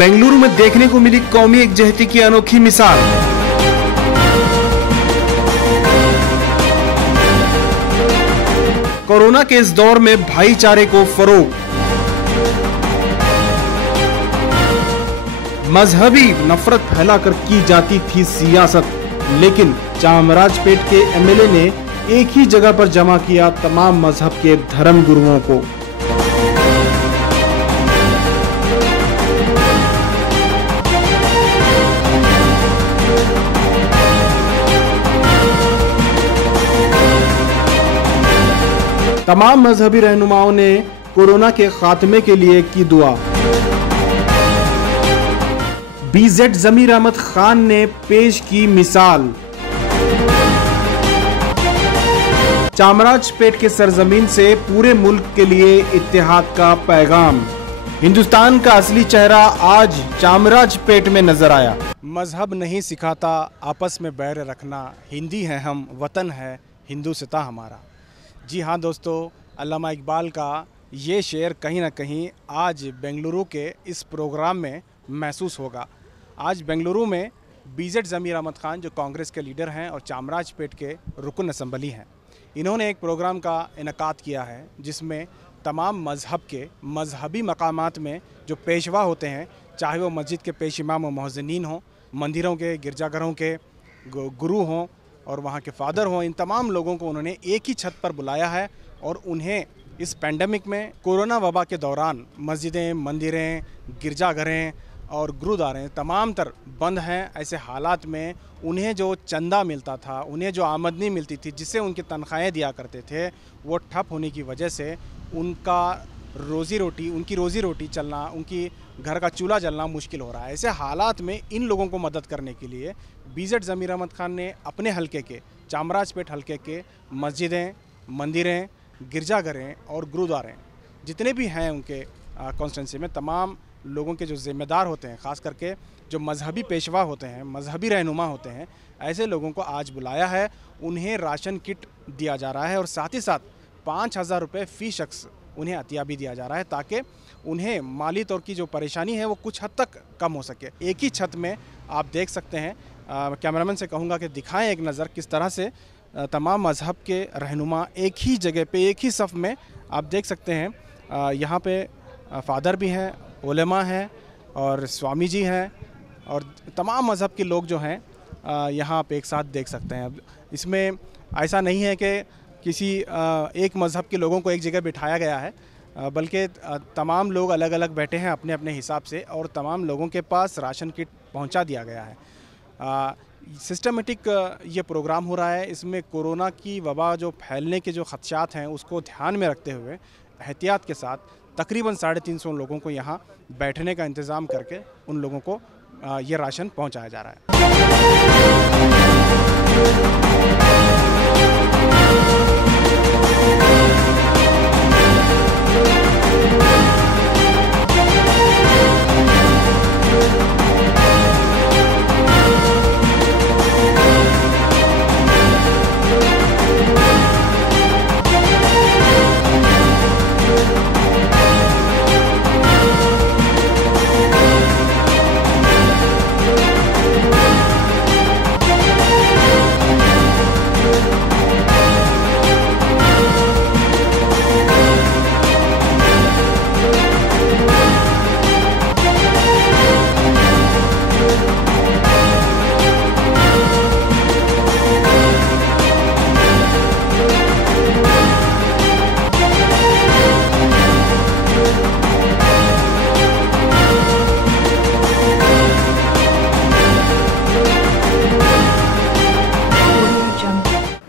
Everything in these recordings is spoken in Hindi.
बेंगलुरु में देखने को मिली कौमी एकजहती की अनोखी मिसाल। कोरोना के इस दौर में भाईचारे को फरोग। मजहबी नफरत फैलाकर की जाती थी सियासत, लेकिन चामराजपेट के एमएलए ने एक ही जगह पर जमा किया तमाम मजहब के धर्म गुरुओं को। तमाम मजहबी रहनुमाओं ने कोरोना के खात्मे के लिए की दुआ। बीजेड जमीर अहमद खान ने पेश की मिसाल। चामराजपेट के सरजमीन से पूरे मुल्क के लिए इत्तेहाद का पैगाम। हिंदुस्तान का असली चेहरा आज चामराजपेट में नजर आया। मजहब नहीं सिखाता आपस में बैर रखना, हिंदी है हम, वतन है हिंदुस्तां हमारा। जी हाँ दोस्तों, अल्लामा इकबाल का ये शेर कहीं ना कहीं आज बेंगलुरु के इस प्रोग्राम में महसूस होगा। आज बेंगलुरु में बीजेड जमीर अहमद खान जो कांग्रेस के लीडर हैं और चामराजपेट के रुकन असम्बली हैं, इन्होंने एक प्रोग्राम का इनकाद किया है जिसमें तमाम मजहब के मजहबी मकामात में जो पेशवा होते हैं, चाहे वो मस्जिद के पेश इमाम व मुअज्जिनीन हों, मंदिरों के गिरजाघरों के गुरु हों और वहाँ के फादर हों, इन तमाम लोगों को उन्होंने एक ही छत पर बुलाया है और उन्हें इस पेंडेमिक में कोरोना वबा के दौरान मस्जिदें, मंदिरें, गिरजाघरें और गुरुद्वारे तमाम तर बंद हैं। ऐसे हालात में उन्हें जो चंदा मिलता था, उन्हें जो आमदनी मिलती थी, जिससे उनकी तनख्वाहें दिया करते थे, वो ठप होने की वजह से उनकी रोज़ी रोटी चलना, उनकी घर का चूल्हा जलना मुश्किल हो रहा है। ऐसे हालात में इन लोगों को मदद करने के लिए बीजेड जमीर अहमद खान ने अपने हलके के, चामराजपेट हलके के मस्जिदें, मंदिरें, गिरजाघरें और गुरुद्वारे जितने भी हैं उनके कॉन्स्टिट्यूंसी में, तमाम लोगों के जो ज़िम्मेदार होते हैं, ख़ास करके जो मजहबी पेशवा होते हैं, मजहबी रहनुमा होते हैं, ऐसे लोगों को आज बुलाया है। उन्हें राशन किट दिया जा रहा है और साथ ही साथ 5,000 रुपये फ़ी शख्स उन्हें अतिया भी दिया जा रहा है, ताकि उन्हें माली तौर की जो परेशानी है वो कुछ हद तक कम हो सके। एक ही छत में आप देख सकते हैं, कैमरामैन से कहूँगा कि दिखाएं एक नज़र किस तरह से तमाम मजहब के रहनुमा एक ही जगह पे, एक ही सफ़ में आप देख सकते हैं। यहाँ पे फादर भी हैं, उलेमा हैं और स्वामी जी हैं और तमाम मज़हब के लोग जो हैं यहाँ आप एक साथ देख सकते हैं। अब इसमें ऐसा नहीं है कि किसी एक मज़हब के लोगों को एक जगह बिठाया गया है, बल्कि तमाम लोग अलग अलग बैठे हैं अपने अपने हिसाब से और तमाम लोगों के पास राशन किट पहुंचा दिया गया है। सिस्टमेटिक ये प्रोग्राम हो रहा है। इसमें कोरोना की वबा जो फैलने के जो खदशात हैं उसको ध्यान में रखते हुए एहतियात के साथ तकरीबन 350 लोगों को यहाँ बैठने का इंतज़ाम करके उन लोगों को ये राशन पहुँचाया जा रहा है।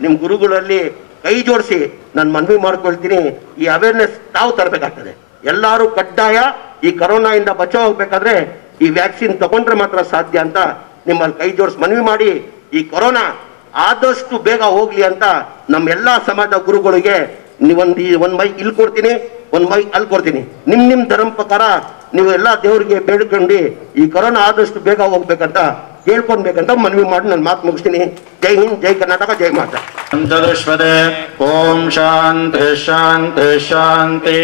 ನಿಮ್ಮ ಗುರುಗಳಲ್ಲಿ ಕೈ ಜೋಡಿಸಿ ನಾನು ಮನವಿ ಮಾಡ್ಕೊಳ್ತೀನಿ, ಈ ಅವೇರ್ನೆಸ್ ತಾವು ತರಬೇಕಾಗ್ತದೆ। ಎಲ್ಲರೂ ಕಡ್ಡಾಯ ಈ ಕೊರೋನಾದಿಂದ ಬಚಾವ್ ಆಗಬೇಕಾದ್ರೆ ಈ ವ್ಯಾಕ್ಸಿನ್ ತಗೊಂಡ್ರೆ ಮಾತ್ರ ಸಾಧ್ಯ ಅಂತ ನಿಮ್ಮಲ್ಲಿ ಕೈ ಜೋಡಿಸಿ ಮನವಿ ಮಾಡಿ ಈ ಕೊರೋನಾ ಆದಷ್ಟು ಬೇಗ ಹೋಗ್ಲಿ ಅಂತ ನಮ್ಮ ಎಲ್ಲಾ ಸಮಾಜದ ಗುರುಗಳಿಗೆ ಒಂದು ಮೈಕ್ ಇಲ್ಲಿ ಕೊಡ್ತೀನಿ, ಒಂದು ಮೈಕ್ ಅಲ್ಲಿ ಕೊಡ್ತೀನಿ। ನಿಮ್ಮ ಧರ್ಮ ಪ್ರಕಾರ ನೀವು ಎಲ್ಲಾ ದೇವರಿಗೆ ಬೇಡ್ಕೊಂಡು ಈ ಕೊರೋನಾ ಆದಷ್ಟು ಬೇಗ ಹೋಗ್ಬೇಕಂತ ಕೇಳ್ಕೊಳ್ಬೇಕಂತ ಮನವಿ ಮಾಡಿ ನನ್ನ ಮಾತು ಮುಗಿಸ್ತೀನಿ। ಜೈ ಹಿಂದ್, ಜೈ ಕರ್ನಾಟಕ, ಜೈ ಮಾತಾ। ಓಂ ಶಾಂತಿ ಶಾಂತಿ ಶಾಂತಿ।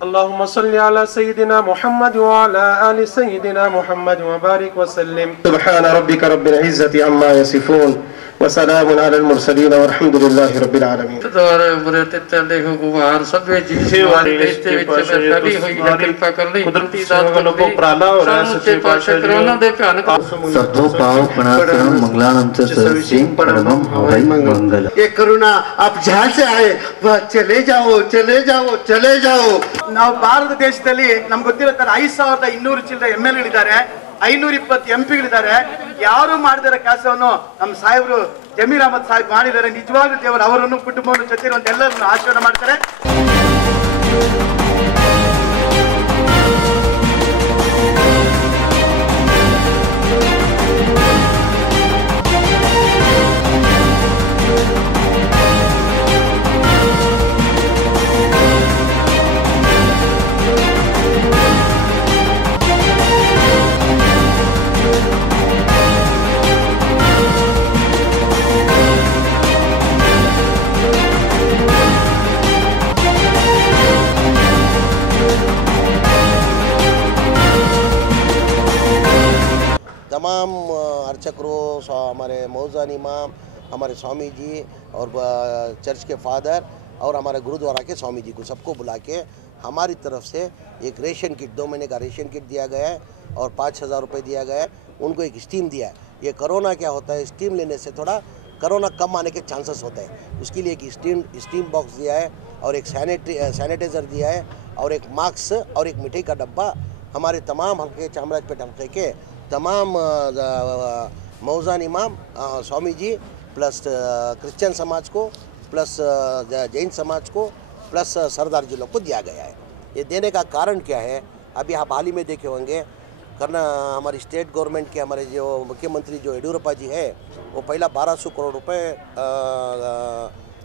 अल्लाहुम्मा सल्लि अला सय्यिदिना मुहम्मद व अला आलि सय्यिदिना मुहम्मद व बारिक व सल्लिम। सुब्हान रब्बिका रब्बिल इज्जति अम्मा यसिफून व सलामुन अलल मुरसलीन वल्हम्दुलिल्लाहि रब्बिल आलमीन। ਦੁਆਰੇ ਬਰੇ ਤੇ ਦੇਖੋ ਗੁਬਾਰ ਸਭੇ ਜੀ ਹਮਾਰੇ ਦੇਸ਼ ਦੇ ਵਿੱਚ ਫੈਲੀ ਹੋਈ ਹੈ, ਕਿਰਪਾ ਕਰ ਲਈ ਕੁਦਰਤੀ ਸੇਵਾ को उपराला हो रहा है सच्चे पातशाह कोरोना दे भयानक सत्व पाव प्रणाम मंगलानंद सर्वसिंह परमम हवै मंगल। ये कोरोना आप जहाँ से आए वह चले जाओ चले जाओ चले जाओ। ನಾವು ಭಾರತ ದೇಶದಲ್ಲಿ ನಮ್ಗೆ ಗೊತ್ತಿರೋ ತರ 5200 ಚಿಲ್ಲರೆ MLಗಳಿದ್ದಾರೆ, 520 MP ಗಳಿದ್ದಾರೆ. ಯಾರು ಮಾಡಿದಾರೆ ಕೆಲಸವನ್ನು ನಮ್ಮ ಸಾಹೇಬರು ಜಮೀರ್ ಅಹಮದ್ ಸಾಹೇಬ್ ಮಾಡಿದ್ದಾರೆ. ನಿಜವಾಗ್ಲೂ ದೇವರು ಅವರನ್ನು ಕುಟುಂಬವನ್ನು ಜೊತೆಗಿರುವಂತ ಎಲ್ಲರನ್ನು ಆಶೀರ್ವಾದ ಮಾಡ್ತಾರೆ. तमाम अर्चकों, हमारे मौज़ान इमाम, हमारे स्वामी जी और चर्च के फादर और हमारे गुरुद्वारा के स्वामी जी को सबको बुला के हमारी तरफ से एक रेशन किट 2 महीने का रेशन किट दिया गया है और 5000 रुपये दिया गया है। उनको एक स्टीम दिया है। ये कोरोना क्या होता है, स्टीम लेने से थोड़ा कोरोना कम आने के चांसेस होते हैं, उसके लिए एक स्टीम बॉक्स दिया है और एक सैनिटाइज़र दिया है और एक मास्क और एक मिठाई का डब्बा हमारे तमाम हल्के चामराजपेट हल्के के तमाम मौज़ान इमाम, स्वामी जी प्लस क्रिश्चियन समाज को प्लस जैन समाज को प्लस सरदार जी लोग को दिया गया है। ये देने का कारण क्या है, अभी आप हाल ही में देखे होंगे करना हमारी स्टेट गवर्नमेंट के हमारे जो मुख्यमंत्री जो येडियुरप्पा जी है, वो पहला 1200 करोड़ रुपए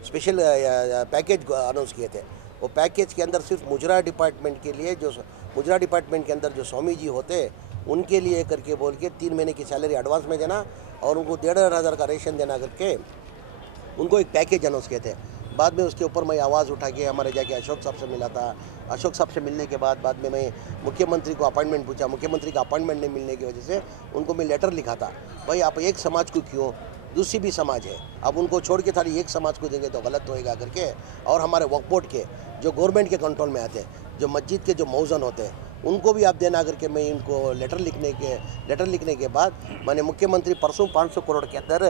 स्पेशल पैकेज अनाउंस किए थे। वो पैकेज के अंदर सिर्फ मुजरा डिपार्टमेंट के लिए, जो मुजरा डिपार्टमेंट के अंदर जो स्वामी जी होते उनके लिए करके बोल के 3 महीने की सैलरी एडवांस में देना और उनको 1500 का रेशन देना करके उनको एक पैकेज अनाउंस किए थे। बाद में उसके ऊपर मैं आवाज़ उठा के हमारे जाके अशोक साहब से मिला था। अशोक साहब से मिलने के बाद में मैं मुख्यमंत्री को अपॉइंटमेंट पूछा। मुख्यमंत्री का अपॉइंटमेंट नहीं मिलने की वजह से उनको मैं लेटर लिखा था, भाई आप एक समाज को क्यों, दूसरी भी समाज है, अब उनको छोड़ के खाली एक समाज को देंगे तो गलत होएगा करके। और हमारे वक्फ बोर्ड के जो गवर्नमेंट के कंट्रोल में आते हैं, जो मस्जिद के जो मौज़न होते हैं, उनको भी आप देना करके मैं इनको लेटर लिखने के बाद मैंने मुख्यमंत्री परसों 500 करोड़ के अंदर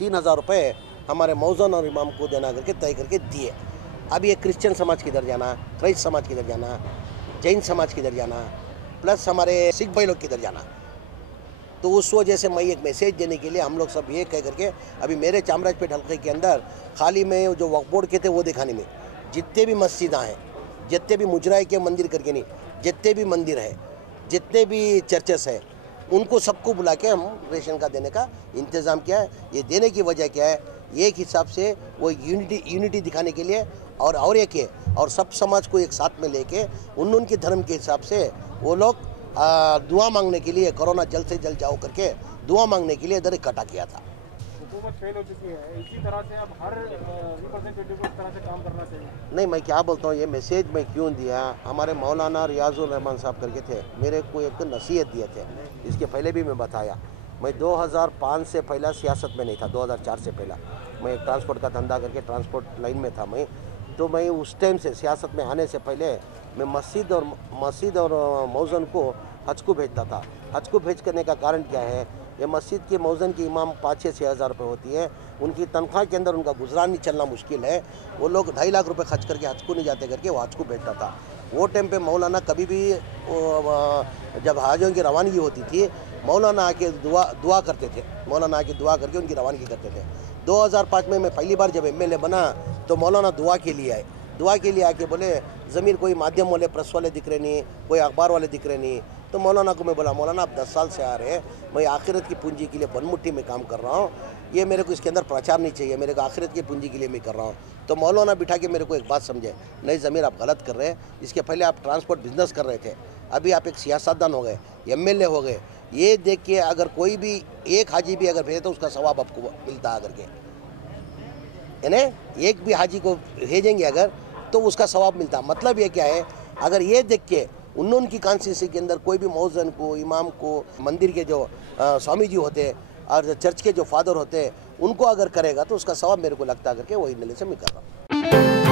3000 रुपये हमारे मौज़ान और इमाम को देना करके तय करके दिए। अब ये क्रिश्चियन समाज किधर जाना, क्राइस्ट समाज किधर जाना, जैन समाज किधर जाना, प्लस हमारे सिख भाई लोग किधर जाना। तो उस वजह से मैं एक मैसेज देने के लिए हम लोग सब ये कह करके अभी मेरे चामराजपेट हल्के के अंदर खाली में जो वक्फ बोर्ड के थे वो दिखाने में, जितने भी मस्जिदाँ हैं, जितने भी मुजराए के मंदिर करके नहीं, जितने भी मंदिर है, जितने भी चर्चेस है, उनको सबको बुला के हम रेशन का देने का इंतज़ाम किया है। ये देने की वजह क्या है, एक हिसाब से वो यूनिटी दिखाने के लिए और एक है, और सब समाज को एक साथ में लेके उनके धर्म के हिसाब से वो लोग दुआ मांगने के लिए, कोरोना जल्द से जल्द जाओ करके दुआ मांगने के लिए इधर इकट्ठा किया था। हुकूमत फेल हो चुकी है, इसी तरह से अब हर रिप्रेजेंटेटिव को इस तरह से काम करना चाहिए। नहीं, मैं क्या बोलता हूँ, ये मैसेज मैं क्यों दिया, हमारे मौलाना रियाजुल रहमान साहब करके थे, मेरे को एक नसीहत दिए थे, इसके पहले भी मैं बताया। मैं 2005 से पहला सियासत में नहीं था, 2004 से पहला मैं एक ट्रांसपोर्ट का धंधा करके ट्रांसपोर्ट लाइन में था मैं। तो मैं उस टाइम से सियासत में आने से पहले मैं मस्जिद और मौज़न को हज को भेजता था। हज को भेज करने का कारण क्या है, ये मस्जिद के मौज़न की इमाम 5-6 हज़ार रुपये होती है, उनकी तनख्वाह के अंदर उनका गुजरान नहीं चलना मुश्किल है। वो लोग 2.5 लाख रुपये खर्च करके हज को नहीं जाते करके वो हज को भेजता था। वो टाइम पे मौलाना कभी भी जब हाजियों की रवानगी होती थी, मौलाना आके दुआ करते थे, मौलाना आके दुआ करके उनकी रवानगी करते थे। 2005 में मैं पहली बार जब MLA बना तो मौलाना दुआ के लिए आए, दुआ के लिए आके बोले ज़मीर कोई माध्यम वाले प्रेस वाले दिख रहे नहीं, कोई अखबार वाले दिख रहे नहीं। तो मौलाना को मैं बोला, मौलाना आप 10 साल से आ रहे हैं, मैं आखिरत की पूंजी के लिए बनमुट्ठी में काम कर रहा हूँ, ये मेरे को इसके अंदर प्रचार नहीं चाहिए, मेरे को आखिरत की पूंजी के लिए मैं कर रहा हूँ। तो मौलाना बिठा के मेरे को एक बात समझे, नहीं ज़मीर आप गलत कर रहे हैं, इसके पहले आप ट्रांसपोर्ट बिजनेस कर रहे थे, अभी आप एक सियासतदान हो गए, MLA हो गए, ये देख के अगर कोई भी एक हाजी भी अगर भेजे तो उसका सवाब आपको मिलता है। अगर के यानी एक भी हाजी को भेजेंगे अगर तो उसका सवाब मिलता। मतलब ये क्या है, अगर ये देख के उनकी कॉन्स्टिट्यूंसी के अंदर कोई भी मौज़न को, इमाम को, मंदिर के जो स्वामी जी होते हैं और चर्च के जो फादर होते हैं उनको अगर करेगा तो उसका सवाब मेरे को लगता है करके वही नले से मैं कर रहा हूँ।